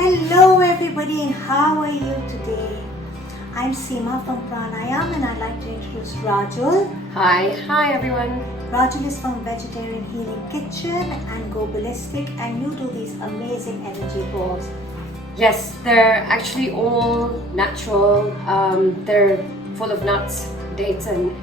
Hello everybody, how are you today? I'm Seema from Pranayum and I'd like to introduce Rajul. Hi everyone. Rajul is from Vegetarian Healing Kitchen and Go Ballistic, and you do these amazing energy balls. Yes, they're actually all natural. They're full of nuts, dates and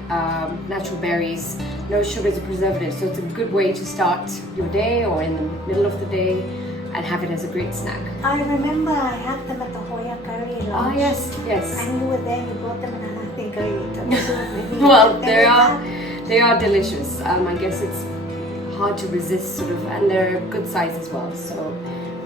natural berries, no sugars or preservatives. So it's a good way to start your day or in the middle of the day and have it as a great snack. I remember I had them at the Hoya Curry lunch. Oh yes. And you were there, you brought them and I think I ate them. Well, they are delicious. I guess it's hard to resist sort of, and they're a good size as well. So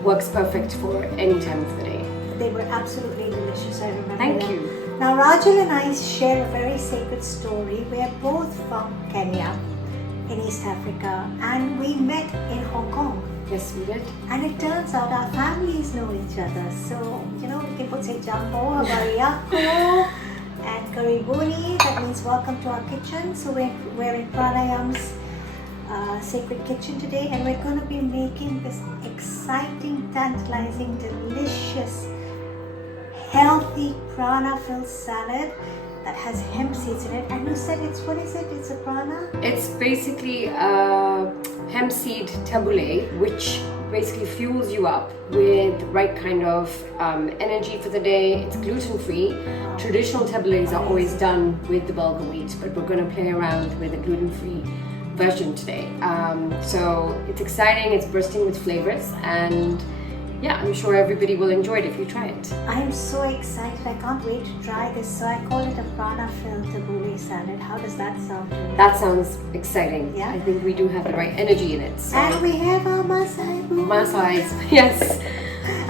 works perfect for any time of the day. They were absolutely delicious, I remember. Thank that. you. Now Rajul and I share a very sacred story. We are both from Kenya in East Africa and we met in Hong Kong. Yes, we did. And it turns out our families know each other. So, we can say Jambo, Habari Yako, and Karibuni. That means welcome to our kitchen. So we're in Pranayum's sacred kitchen today, and we're going to be making this exciting, tantalizing, delicious, healthy prana-filled salad that has hemp seeds in it. And you said it's a prana? It's basically hemp seed tabbouleh, which basically fuels you up with the right kind of energy for the day. It's gluten-free. Wow. Traditional tabboulehs are always done with the bulgur wheat, but we're going to play around with a gluten-free version today. So it's exciting, it's bursting with flavors, and yeah, I'm sure everybody will enjoy it if you try it. I am so excited. I can't wait to try this. So I call it a prana-filled Tabbouleh salad. How does that sound to you? That sounds exciting. Yeah. I think we do have the right energy in it. So. And we have our Masai bowl. Masai's, yes.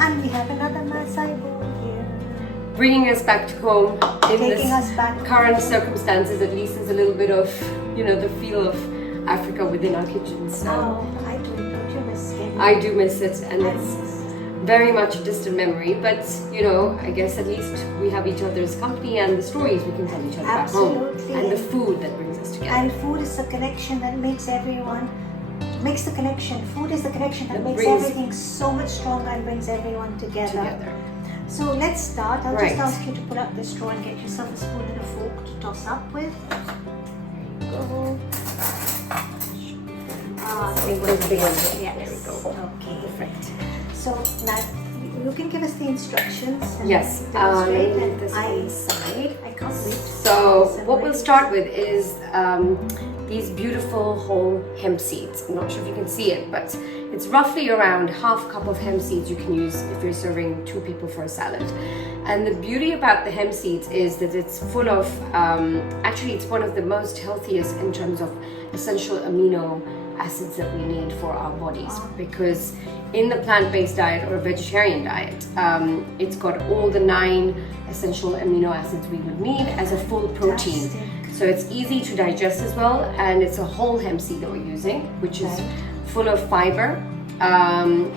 And we have another Masai bowl here. Bringing us back to home in Taking us back this current circumstances. At least there's a little bit of, the feel of Africa within our kitchens. So Oh, I do. Don't you miss Kenya? I do miss it, and it's very much a distant memory, but I guess at least we have each other's company and the stories we can tell each other back Absolutely. home, and the food that brings us together. And food is the connection that makes the connection. Food is the connection that makes brings everything so much stronger and brings everyone together. So let's start. I'll Right. just ask you to pull up the straw and get yourself a spoon and a fork to toss up with. Go. Big one. Yes. There we go. Okay. Perfect. So now you can give us the instructions. And Yes. demonstrate. And This one side. I can't wait. So what we'll start with is these beautiful whole hemp seeds. I'm not sure if you can see it, but it's roughly around half cup of hemp seeds you can use if you're serving 2 people for a salad. And the beauty about the hemp seeds is that it's full of, actually it's one of the most healthiest in terms of essential amino acids that we need for our bodies, because in the plant-based diet or a vegetarian diet, it's got all the 9 essential amino acids we would need as a full protein. Fantastic. So it's easy to digest as well, and it's a whole hemp seed that we're using, which is full of fiber.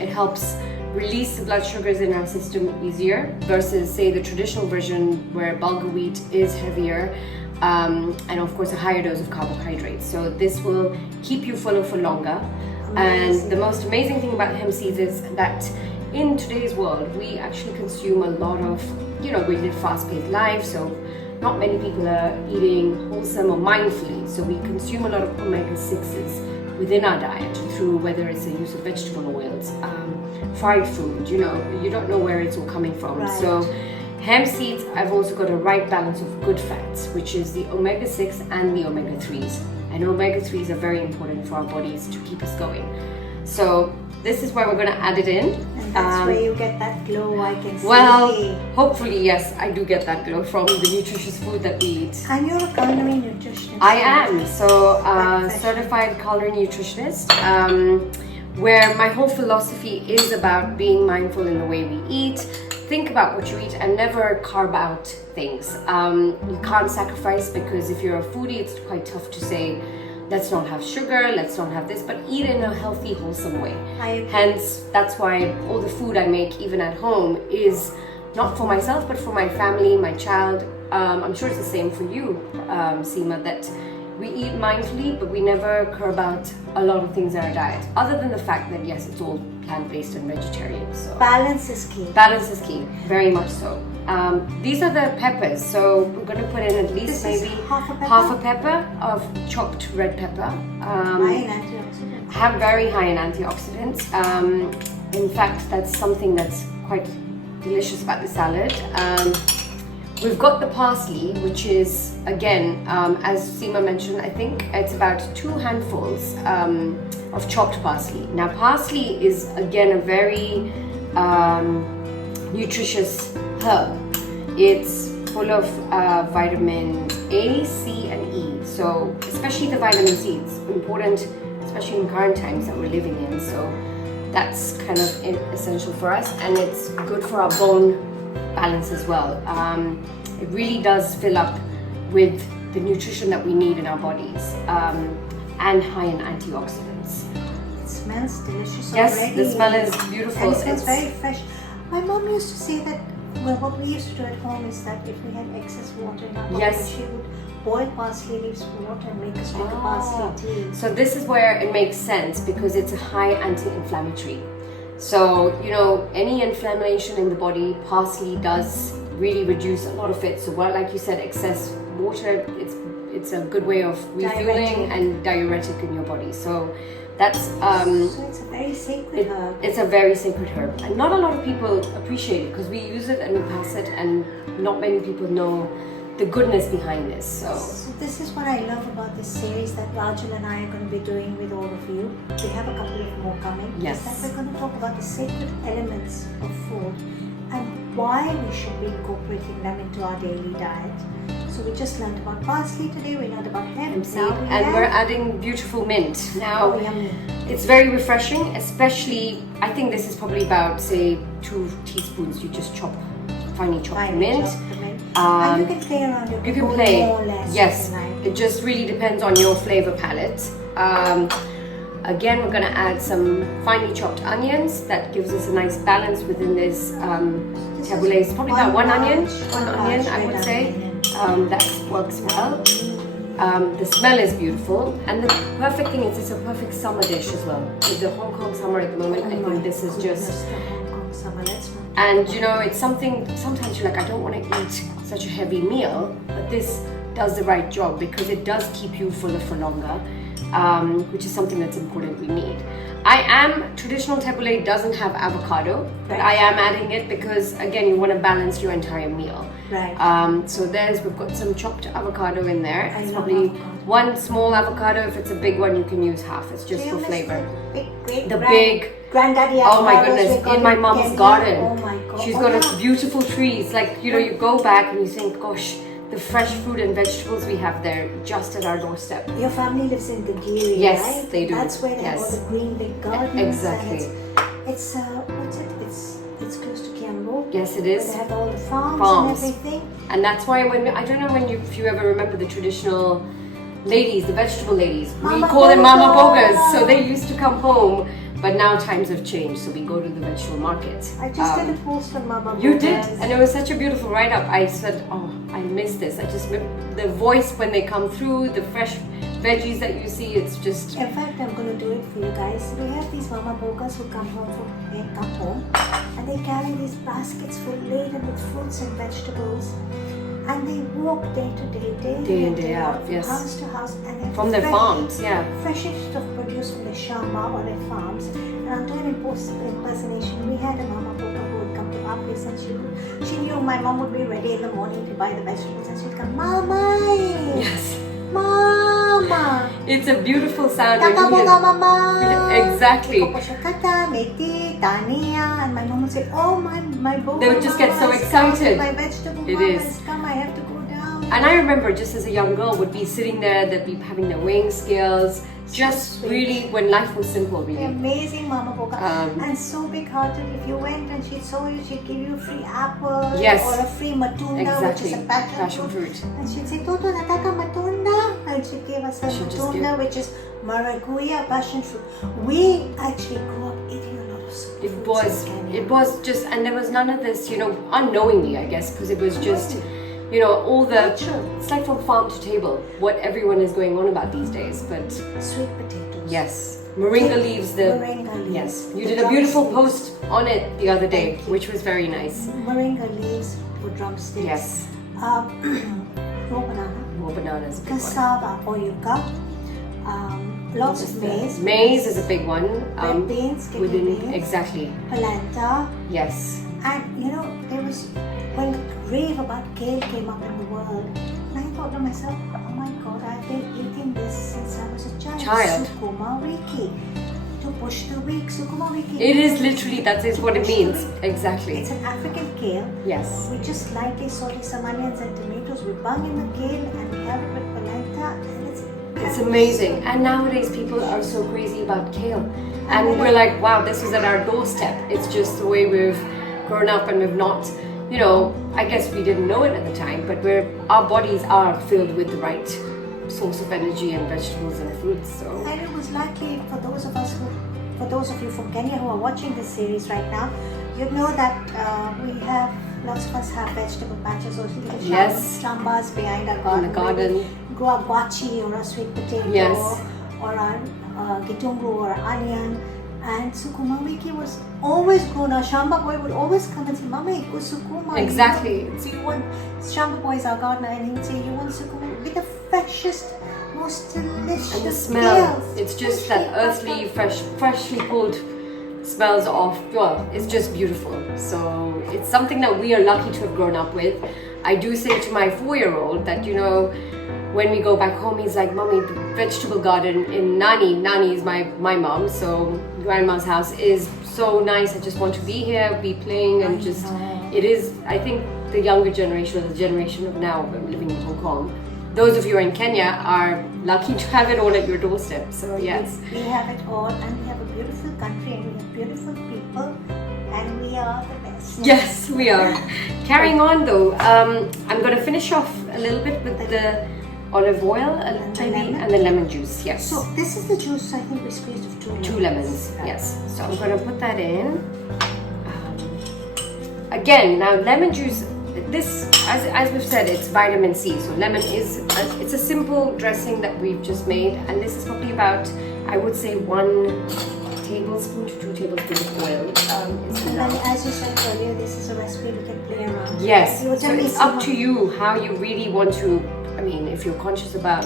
It helps release the blood sugars in our system easier versus, say, the traditional version where bulgur wheat is heavier, and of course a higher dose of carbohydrates. So this will keep you fuller for longer. Amazing. And the most amazing thing about hemp seeds is that in today's world we actually consume a lot of, we live fast-paced life, so not many people are eating wholesome or mindfully. So we consume a lot of omega-6s within our diet through whether it's the use of vegetable oils, fried food, you don't know where it's all coming from. Right. So hemp seeds, I've also got a right balance of good fats, which is the omega-6 and the omega-3s. And omega-3s are very important for our bodies to keep us going. So this is where we're going to add it in. And that's where you get that glow, I can see. Well, hopefully, yes, I do get that glow from the nutritious food that we eat. And you're a culinary nutritionist. I am, so certified culinary nutritionist, where my whole philosophy is about being mindful in the way we eat. Think about what you eat and never carb out things. You can't sacrifice, because if you're a foodie, it's quite tough to say, let's not have sugar, let's not have this, but eat in a healthy, wholesome way. Hence, that's why all the food I make, even at home, is not for myself, but for my family, my child. I'm sure it's the same for you, Seema, that we eat mindfully, but we never curb out a lot of things in our diet, other than the fact that yes, it's all plant-based and vegetarian. So Balance is key. balance is key, very much so. These are the peppers, so we're going to put in at least This is maybe half a pepper? half a pepper of chopped red pepper. High in antioxidants. Have very high in antioxidants. In fact, that's something that's quite delicious about the salad. We've got the parsley, which is, again, as Seema mentioned, I think it's about 2 handfuls of chopped parsley. Now, parsley is, again, a very nutritious herb. It's full of vitamins A, C, and E. So, especially the vitamin C, it's important, especially in current times that we're living in. So, that's kind of essential for us, and it's good for our bone balance as well. It really does fill up with the nutrition that we need in our bodies, and high in antioxidants. It smells delicious Yes, already. the smell is beautiful. And it smells very fresh. My mom used to say that, well, what we used to do at home is that if we had excess water in our body, Yes. she would boil parsley leaves with water and make us drink a parsley tea. So this is where it makes sense because it's a high anti-inflammatory. So, you know, any inflammation in the body, parsley does really reduce a lot of it. So, what, like you said, excess water, it's a good way of refueling and diuretic in your body. So that's So it's a very sacred herb. it's a very sacred herb, and not a lot of people appreciate it because we use it and we pass it, and not many people know the goodness behind this. So This is what I love about this series that Rajul and I are going to be doing with all of you. We have a couple of more coming. Yes. Is that we're going to talk about the sacred elements of food and why we should be incorporating them into our daily diet. So we just learned about parsley today. We learned about hemp seed, and we're adding beautiful mint now. Oh, yummy. It's very refreshing, especially I think this is probably about, say, 2 teaspoons. You just finely chop the mint. And you can play around it. You can play, more or less. yes. Like. It just really depends on your flavor palette. Again, we're going to add some finely chopped onions. That gives us a nice balance within this tabbouleh. It's probably about one onion, I would say. That works well. The smell is beautiful, and the perfect thing is it's a perfect summer dish as well. With the Hong Kong summer at the moment, I think this is just. And you know, it's something, sometimes you're like, I don't want to eat such a heavy meal, but this does the right job because it does keep you fuller for longer, which is something that's important we need. Traditional tabbouleh doesn't have avocado, but I am adding it because, again, you want to balance your entire meal. Right. So we've got some chopped avocado in there. I It's love probably avocado. one small avocado. If it's a big one, you can use half. It's just for flavor. The big granddaddy Oh my avocados goodness, we got in my in mom's Kenya. garden. Oh my God. She's Oh, got yeah. a beautiful trees. Like, you know, you go back and you think, gosh, the fresh fruit and vegetables we have there just at our doorstep. Your family lives in the Giri, Yes, right? they do. That's where they have all Yes. the green big gardens. Exactly. And it's what's it? It's close to Kiambu. Yes, it Where is. they have all the farms Farms. and everything. And that's why I don't know if you ever remember the traditional ladies, the vegetable ladies. We Mama call them mama boga. bogas. So they used to come home, but now times have changed. So we go to the vegetable market. I just did a post on Mama You Bogas. did, and it was such a beautiful write-up. I said, oh, I miss this. I just the voice when they come through, the fresh veggies that you see. It's just In fact, I'm going to do it for you guys. We have these Mama Bogas who come home and they carry these baskets full laden with fruits and vegetables. And they walk day to day, Day in, day out, from yes. house to house, and they have from their fresh- farms, yeah. freshest of produce from their shamba or their farms. And I'll do an impersonation. We had a Mama Boga who would come to our place and she knew my mom would be ready in the morning to buy the vegetables and she'd come, Mama! Yes. Mama! It's a beautiful sound. when Kata you hear- boga, Mama! Exactly. Kata, meti, tania, and my mom would say, oh my boga. They would just get so mama has come, excited. My vegetable It mama is. has come, I have to go down. And I remember just as a young girl would be sitting there, they'd be having their weighing scales, just sweet. really when life was simple, really. Amazing Mama Boga. And so big hearted. If you went and she saw you, she'd give you a free apple Yes. or a free matunda, Exactly. which is a passion fruit. And she'd say, Toto, nataka matunda. And she'd give us a She'd just matunda, which is maracuya, passion fruit. We actually grew up eating a lot of superfruits in Kenya. It was just, and there was none of this, you know, unknowingly, I guess, because it was just, you know, all the, Natural. it's like from farm to table, what everyone is going on about these days. But Sweet potatoes. yes, moringa leaves, Moringa leaves. yes, you The did a beautiful drumsticks. post on it the other day, Thank you. which was very nice. Moringa leaves for drumsticks. Yes, Raw banana. more bananas, a big one. Cassava or yucca. Lots of maize. Maize is a big one. Red beans, kidney beans. Exactly. Polenta. Yes. And you know, there was when the rave about kale came up in the world, and I thought to myself, oh my god, I've been eating this since I was a child. Sukuma wiki. To push the week, sukuma wiki. It is literally, that is what it Push the means. week. Exactly. It's an African kale. Yes. We just lightly saute some onions and tomatoes. We bung in the kale and we have it with polenta, and It's amazing. And nowadays people are so crazy about kale. And we're like, wow, this is at our doorstep. It's just the way we've grown up, and we've not, you know, I guess we didn't know it at the time, but our bodies are filled with the right source of energy and vegetables and fruits. So And it was likely for those of you from Kenya who are watching this series right now, you know that lots of us have vegetable patches or little Yes. shambas behind our in garden. the garden. We grow a guachi or a sweet potato Yes. or a gitungu or onion. And sukuma wiki was always grown. Our shamba boy would always come and say, Mama, go sukuma. Exactly. So you want, shamba boy is our gardener, and he would say, you want sukuma with the freshest, most delicious And the smell, scales, it's just that freshly earthly, freshly pulled smells of, well, it's just beautiful. So it's something that we are lucky to have grown up with. I do say to my 4-year-old that, you know, when we go back home, he's like, Mommy, the vegetable garden in Nani is my mom, so grandma's house is so nice. I just want to be here, be playing, and just, it is, I think the younger generation, or the generation of now, living in Hong Kong, those of you who are in Kenya are lucky to have it all at your doorstep. So yes. We have it all, and we have a beautiful country, and we have beautiful people, and we are the best. Yes, we are. Carrying on though, I'm going to finish off a little bit with the olive oil and the lemon juice. Yes. So this is the juice I think we squeezed of 2 lemons. 2 lemons. Yes. So I'm going to put that in. Again, now lemon juice. This, as we've said, it's vitamin C. So lemon is it's a simple dressing that we've just made, and this is probably about, I would say, 1 tablespoon to 2 tablespoons of oil. And then, as you said earlier, this is a recipe we can play around. Yes. So So it's up to you how you really want to. I mean, if you're conscious about,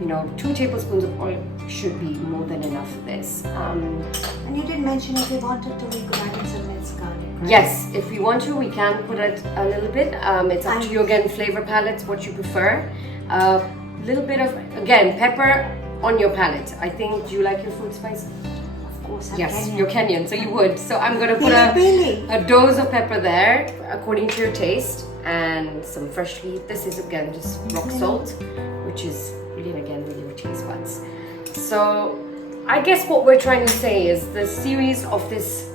you know, 2 tablespoons of oil should be more than enough for this. And you did mention if we wanted to, we could add in some minced garlic, right? Yes, if we want to, we can put it a little bit. It's up to you again, flavor palettes, what you prefer. A little bit of, again, pepper on your palate. I think, do you like your food spice? Of course, I'm Yes, Kenyan. you're Kenyan, so you would. So I'm going to put Really? a dose of pepper there, according to your taste, and some freshly, this is again just rock salt, which is really, again, with your taste buds. So I guess what we're trying to say is the series of this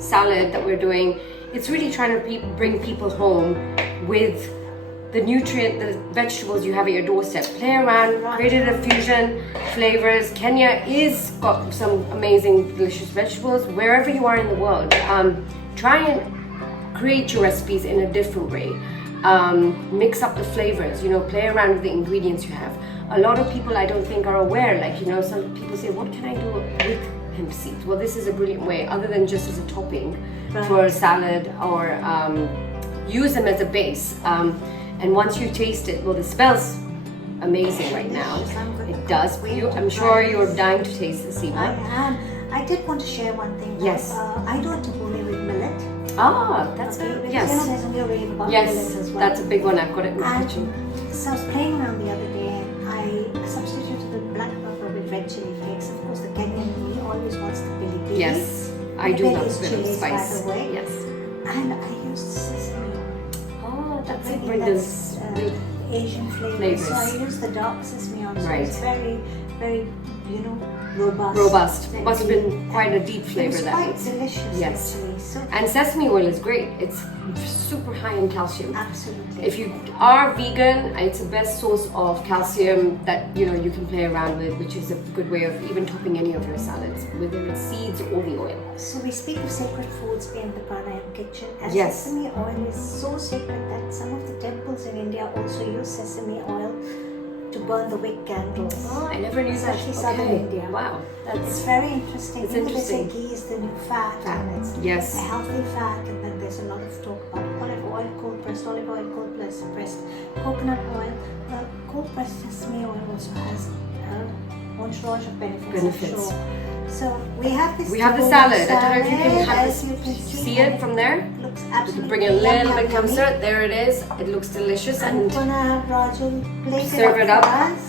salad that we're doing, it's really trying to bring people home with the vegetables you have at your doorstep. Play around, created a fusion flavors. Kenya is got some amazing, delicious vegetables wherever you are in the world. Try and create your recipes in a different way. Mix up the flavors, you know, play around with the ingredients you have. A lot of people I don't think are aware, like, you know, some people say, what can I do with hemp seeds? Well, this is a brilliant way, other than just as a topping for a salad, or use them as a base. And once you taste it, well, the smell's amazing right now. It does. I'm sure you're dying to taste this, Seema. I am. I did want to share one thing. Yes. I do a tabbouleh with millet. Ah, that's Okay, good. because Yes. you know there's only a rave about millet Yes, as well. that's a big one. I've got it in my And kitchen. so I was playing around the other day, and I substituted the black pepper with red chili flakes. Of course, the Kenyan me always wants the pili pili. Yes, I do love a bit of chilies, spice. by the way. Yes. And I used sesame oil. Oh, that's it. Bringing Bring that, this. Asian flavors. So I used the dark sesame oil. So Right. it's very, very, you know, robust. Robust. Very- Must have been quite a deep It flavor was that quite was. delicious, Yes. actually. So And sesame oil is great. It's super high in calcium. Absolutely. If you are vegan, it's the best source of calcium that you can play around with, which is a good way of even topping any of your salads, whether it's seeds or the oil. So we speak of sacred foods in the Pranayam kitchen, and Yes. sesame oil is so sacred that some of the temples in India also use sesame oil to burn the wick candles. Oh, I never knew that. Especially southern India. Wow, It's that's very interesting. It's They interesting. say ghee is the new fat, and it's yes. a healthy fat, and then there's a lot of talk about olive oil, cold pressed olive oil, cold pressed coconut oil. Cold pressed sesame oil also has a bunch of benefits. I'm Benefits. sure. So we have this. We have the Tabbouleh salad. I don't know if you can have as this. you can See it from there? It looks You absolutely can bring it a little bit yummy. closer. There it is. It looks delicious, I'm and gonna have Raju plate serve it up. for us.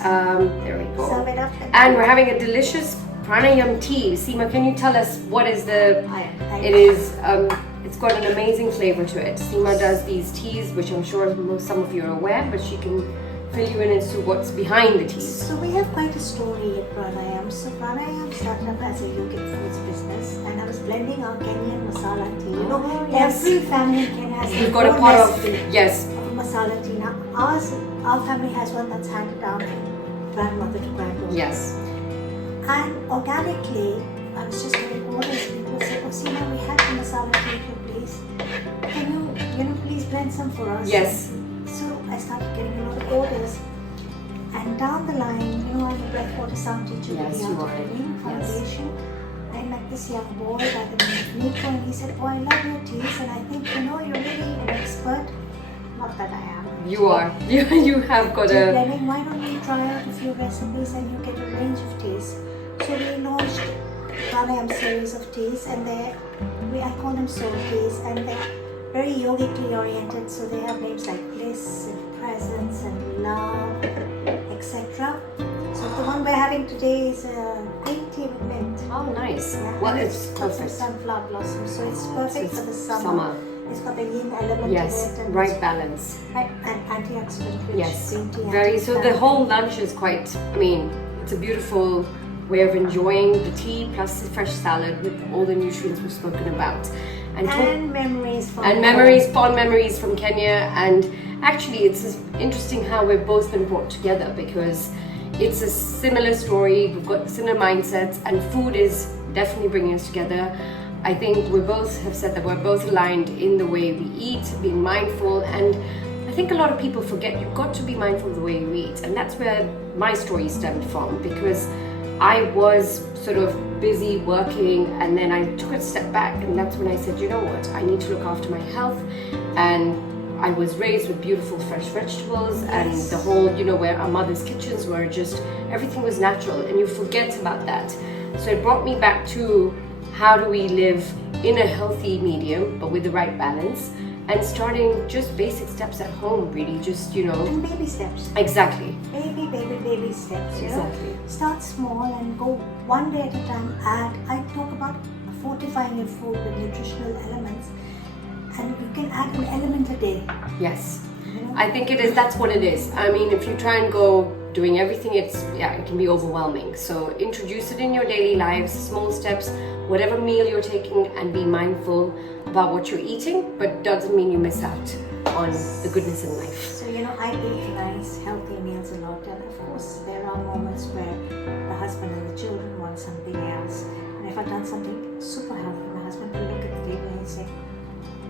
There we go. Serve it up. And we're having a delicious Pranayum tea. Seema, can you tell us what is the? I It is. It's got an amazing flavor to it. Seema does these teas, which I'm sure some of you are aware, but she can fill you in as to what's behind the teas. So we have quite a story at Pranayam. So Pranayam started up as a yogic foods business, and I was blending our Kenyan masala tea. You know, Oh, yes. every family in Kenya has We've their got a own pot of recipe yes. of masala tea. Now our family has one that's handed down from grandmother to granddaughter. Yes. And organically, I was just getting orders. People say, "Oh, Seema, we had the masala tea at your place. Can you please blend some for us?" Yes. So I started getting a lot of orders. And down the line, I'm a breathwater sound teacher Yes, with the you are. Untitled Yes. Foundation. I met this young boy by the name of Nico, and he said, "Oh, I love your teas, and I think you're really an expert." Not that I am. You are. You have got Tea a. blending. Why don't you try out a few recipes and you get a range of teas? So we launched Pranayam series of teas, and I call them soul teas, and they're very yogically oriented. So they have names like bliss and presence and love, etc. So the one we're having today is green tea with mint. Oh, nice. Yeah, Well, and it's got some perfect. sunflower blossoms, so it's perfect It's for the summer. It's got the yin element Yes. in it, and Right balance. right, and antioxidant rich Yes. green tea. Very. So the whole lunch is quite. I mean, it's a beautiful way of enjoying the tea plus the fresh salad with all the nutrients we've spoken about, and memories from and memories, fond memories from Kenya. And actually, it's just interesting how we've both been brought together because it's a similar story. We've got similar mindsets, and food is definitely bringing us together. I think we both have said that we're both aligned in the way we eat, being mindful, and I think a lot of people forget you've got to be mindful of the way you eat, and that's where my story stemmed from because I was sort of busy working, and then I took a step back, and that's when I said, you know what, I need to look after my health. And I was raised with beautiful fresh vegetables, and the whole, where our mother's kitchens were just, everything was natural, and you forget about that. So it brought me back to how do we live in a healthy medium, but with the right balance, and starting just basic steps at home, really, just, and baby steps. Exactly. Baby steps. Exactly. Start small and go one day at a time. I talk about fortifying your food with nutritional elements, and you can add an element a day. Yes. I think it is. That's what it is. I mean, if you try and go doing everything, it can be overwhelming. So introduce it in your daily lives, small steps, whatever meal you're taking, and be mindful about what you're eating, but doesn't mean you miss out on the goodness in life. So I eat nice, healthy meals a lot, and of course there are moments where the husband and the children want something else. And if I've done something super healthy, my husband will look at the table and say,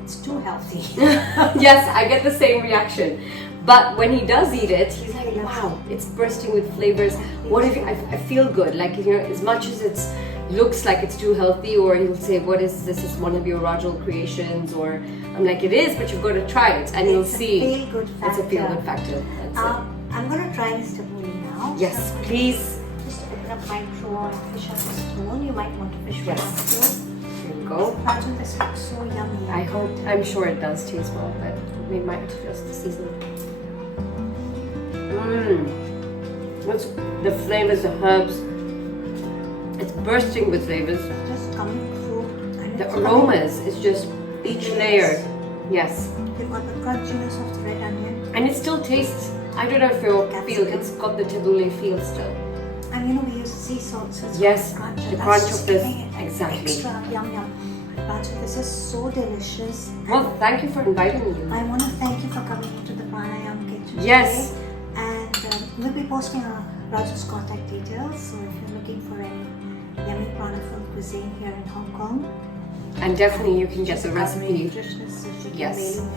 "It's too healthy." Yes, I get the same reaction. But when he does eat it, he's like, wow, it's bursting with flavors. What if I feel good? Like, as much as it looks like it's too healthy, or he'll say, what is this? Is one of your Rajal creations? Or I'm like, it is, but you've got to try it, and you'll see. It's a feel-good factor. It's a feel-good factor. That's it. I'm going to try this tabbouleh now. Yes, So please. just open up my drawer and fish out the spoon. You might want to fish with Yes. a spoon. Here we go. Imagine this looks so yummy. I'm sure it does taste well, but we might just season it. What's the flavors, the herbs? It's bursting with flavors. Just coming through. And The it's aromas is just each layer. Yes. You've got the crunchiness of the red onion. And it still tastes, I don't know if you feel, it's got the tabbouleh feel still. And we use sea salt, so it's Yes, got crunch. the and crunch that's of this, giving it exactly. Extra yum. Raju, this is so delicious. Well, thank you for inviting me. I want to thank you for coming into the Pranayam kitchen Yes. today. And we'll be posting Raju's contact details. So if you're looking for any yummy prana-filled cuisine here in Hong Kong, And definitely you can get the recipe. nutritionist, so she can Yes. really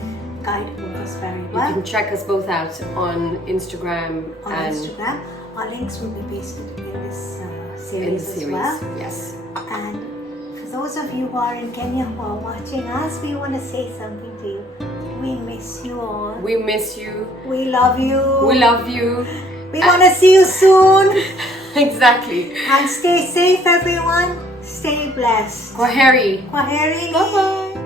guide us very You well. can check us both out on Instagram On and Instagram, our links will be pasted in this in the series as series. well. Yes. And for those of you who are in Kenya who are watching us, we want to say something to you. We miss you all. We miss you. We love you. We love you. We want to see you soon. Exactly. And stay safe, everyone. Stay blessed. Kwaheri. Kwaheri. Bye-bye.